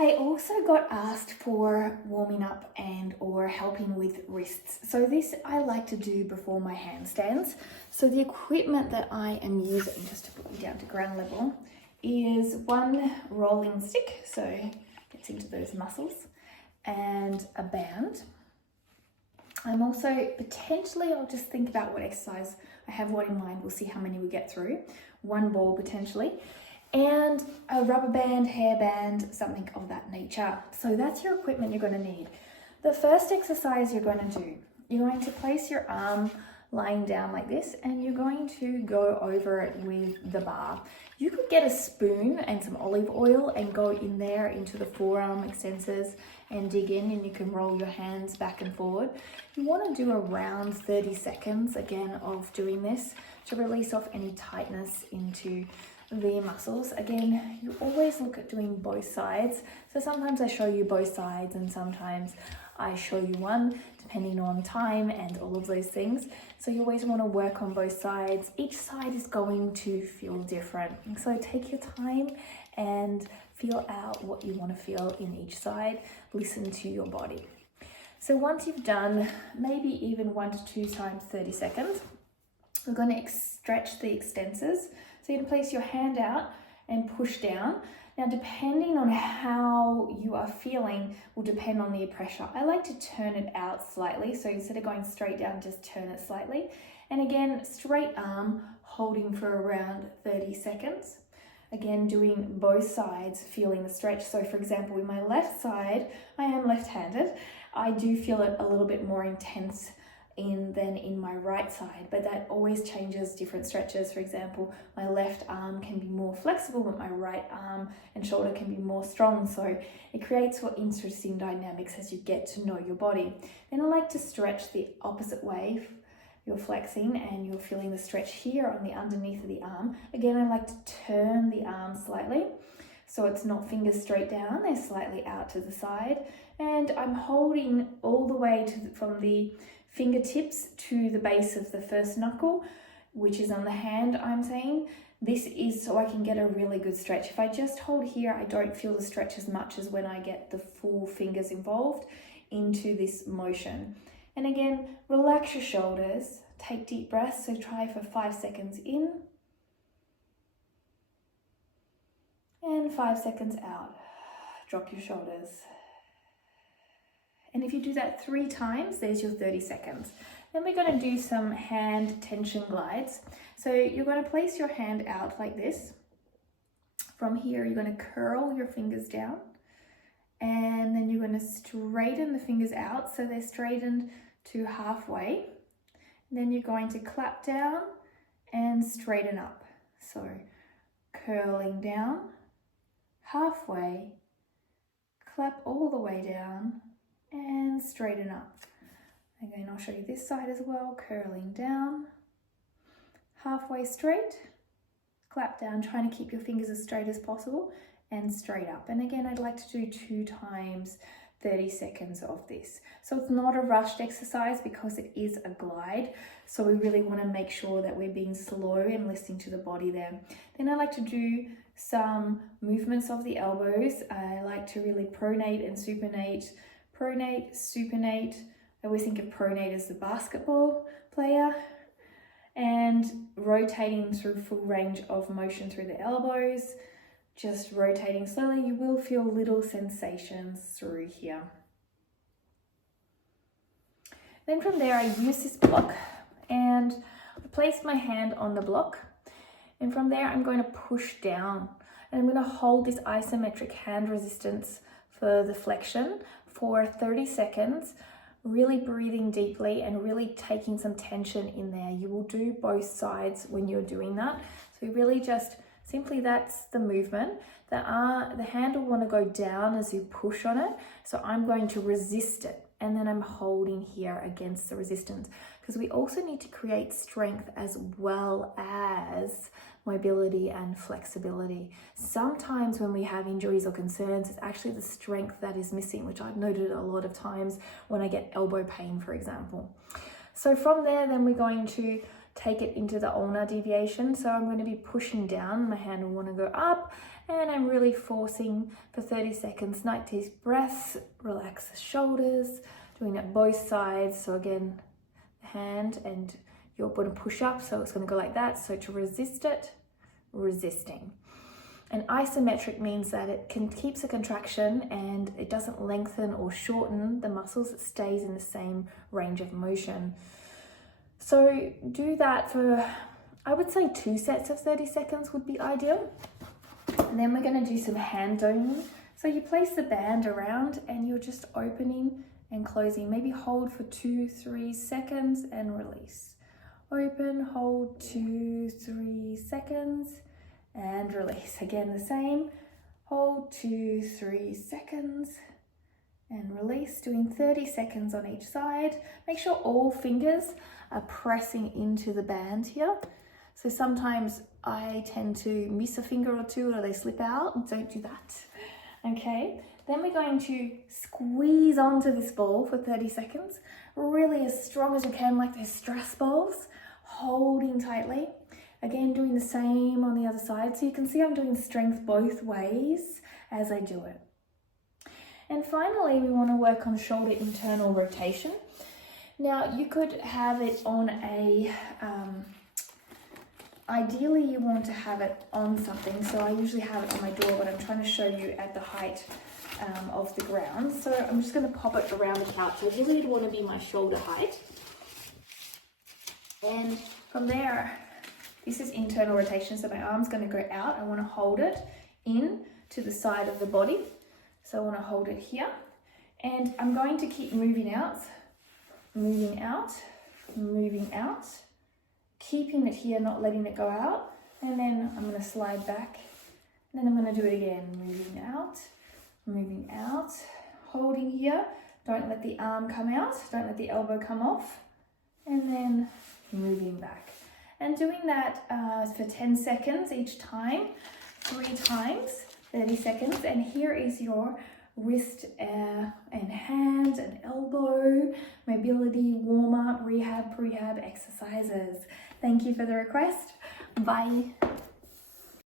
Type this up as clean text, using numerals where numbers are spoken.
I also got asked for warming up and or helping with wrists. So this I like to do before my handstands. So the equipment that I am using, just to put you down to ground level, is one rolling stick, so gets into those muscles, and a band. I'm also potentially, I'll just think about what exercise I have one in mind. We'll see how many we get through. One ball potentially. And a rubber band, hairband, something of that nature. So that's your equipment you're going to need. The first exercise you're going to do, you're going to place your arm lying down like this, and you're going to go over it with the bar. You could get a spoon and some olive oil and go in there into the forearm extensors and dig in, and you can roll your hands back and forward. You want to do around 30 seconds again of doing this to release off any tightness into the muscles. Again, you always look at doing both sides. So sometimes I show you both sides and sometimes I show you one, depending on time and all of those things. So you always want to work on both sides. Each side is going to feel different. So take your time and feel out what you want to feel in each side. Listen to your body. So once you've done maybe even 1 to 2 times 30 seconds, we're going to stretch the extensors. So you're going to place your hand out and push down. Now, depending on how you are feeling will depend on the pressure. I like to turn it out slightly. So instead of going straight down, just turn it slightly. And again, straight arm, holding for around 30 seconds. Again, doing both sides, feeling the stretch. So for example, with my left side, I am left-handed. I do feel it a little bit more intense than in my right side, but that always changes different stretches. For example, my left arm can be more flexible, but my right arm and shoulder can be more strong. So it creates what interesting dynamics as you get to know your body. Then I like to stretch the opposite way. You're flexing and you're feeling the stretch here on the underneath of the arm. Again, I like to turn the arm slightly so it's not fingers straight down, they're slightly out to the side. And I'm holding all the way from the fingertips to the base of the first knuckle, which is on the hand, I'm saying. This is so I can get a really good stretch. If I just hold here, I don't feel the stretch as much as when I get the full fingers involved into this motion. And again, relax your shoulders, take deep breaths. So try for 5 seconds in and 5 seconds out. Drop your shoulders. And if you do that 3 times, there's your 30 seconds. Then we're going to do some hand tension glides. So you're going to place your hand out like this. From here, you're going to curl your fingers down. And then you're going to straighten the fingers out so they're straightened to halfway. Then you're going to clap down and straighten up. So curling down, halfway, clap all the way down, and straighten up. Again, I'll show you this side as well. Curling down, halfway straight, clap down, trying to keep your fingers as straight as possible, and straight up. And again, I'd like to do 2 times 30 seconds of this. So it's not a rushed exercise because it is a glide. So we really want to make sure that we're being slow and listening to the body there. Then I like to do some movements of the elbows. I like to really pronate and supinate. Pronate, supinate. I always think of pronate as the basketball player, and rotating through full range of motion through the elbows, just rotating slowly. You will feel little sensations through here. Then from there, I use this block and I place my hand on the block, and from there I'm going to push down, and I'm going to hold this isometric hand resistance for the flexion for 30 seconds, really breathing deeply and really taking some tension in there. You will do both sides when you're doing that. So you really just simply, that's the movement. The hand will want to go down as you push on it. So I'm going to resist it, and then I'm holding here against the resistance, because we also need to create strength as well as mobility and flexibility. Sometimes when we have injuries or concerns, it's actually the strength that is missing, which I've noted a lot of times when I get elbow pain, for example. So from there, then we're going to take it into the ulnar deviation. So I'm going to be pushing down, my hand will want to go up, And I'm really forcing for 30 seconds, nice deep breaths, relax the shoulders, doing it both sides. So again, the hand, and you're going to push up, so it's going to go like that. So to resist it, resisting. And isometric means that it keeps a contraction and it doesn't lengthen or shorten the muscles, it stays in the same range of motion. So do that for, I would say 2 sets of 30 seconds would be ideal. And then we're going to do some hand doning. So you place the band around and you're just opening and closing. Maybe hold for 2-3 seconds and release. Open, hold 2-3 seconds and release. Again, the same. Hold 2-3 seconds and release. Doing 30 seconds on each side. Make sure all fingers are pressing into the band here. So sometimes I tend to miss a finger or two or they slip out. Don't do that. Okay, then we're going to squeeze onto this ball for 30 seconds, really as strong as you can, like those stress balls, holding tightly. Again, doing the same on the other side. So you can see I'm doing strength both ways as I do it. And finally, we want to work on shoulder internal rotation. Now, you could have it on a, ideally you want to have it on something. So I usually have it on my door, but I'm trying to show you at the height of the ground. So I'm just going to pop it around the couch. So really it'd want to be my shoulder height. And from there, this is internal rotation. So my arm's going to go out. I want to hold it in to the side of the body. So I want to hold it here. And I'm going to keep moving out, moving out, moving out, keeping it here, not letting it go out. And then I'm going to slide back. And then I'm going to do it again, moving out, holding here. Don't let the arm come out, don't let the elbow come off. And then moving back. And doing that for 10 seconds each time, 3 times, 30 seconds. And here is your wrist and hand and elbow mobility warm-up, rehab, prehab exercises. Thank you for the request. Bye.